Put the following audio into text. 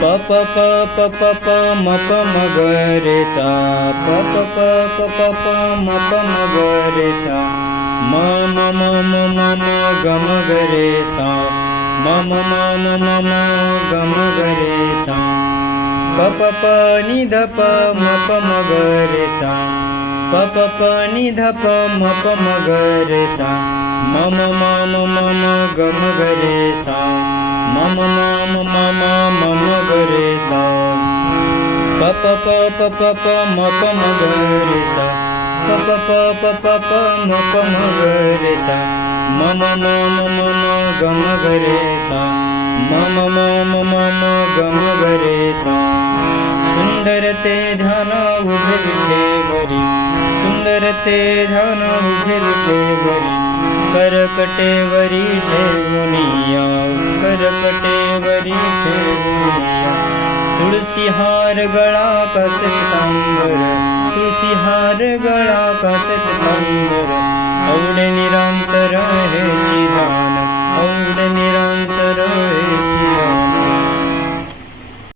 प प प प प प म प म ग रे सा प प प प प प म प म ग रे सा म म म म म म ग म ग रे सा म म म म म म ग म ग रे सा प प प नि ध प म प म ग रे सा प प प नि ध प म प म ग रे सा म म म म म म ग म ग रे सा म म म म म म म म ग रे सा प प प प प प म प म ग रे सा प प प प प प म प म ग रे सा म म म म म म ग म ग रे सा म म म म म म ग म ग रे सा सुंदर ते ध्यान उभे विठे घरी सुंदर ते ध्यान उभे विठे घरी करकटेवरी ठेवुनिया करकटेवरी ठेवुनिया तुळसी हार गळा कासे पितांबर तुळसी हार गळा कासे पितांबर औडे निरांतर हे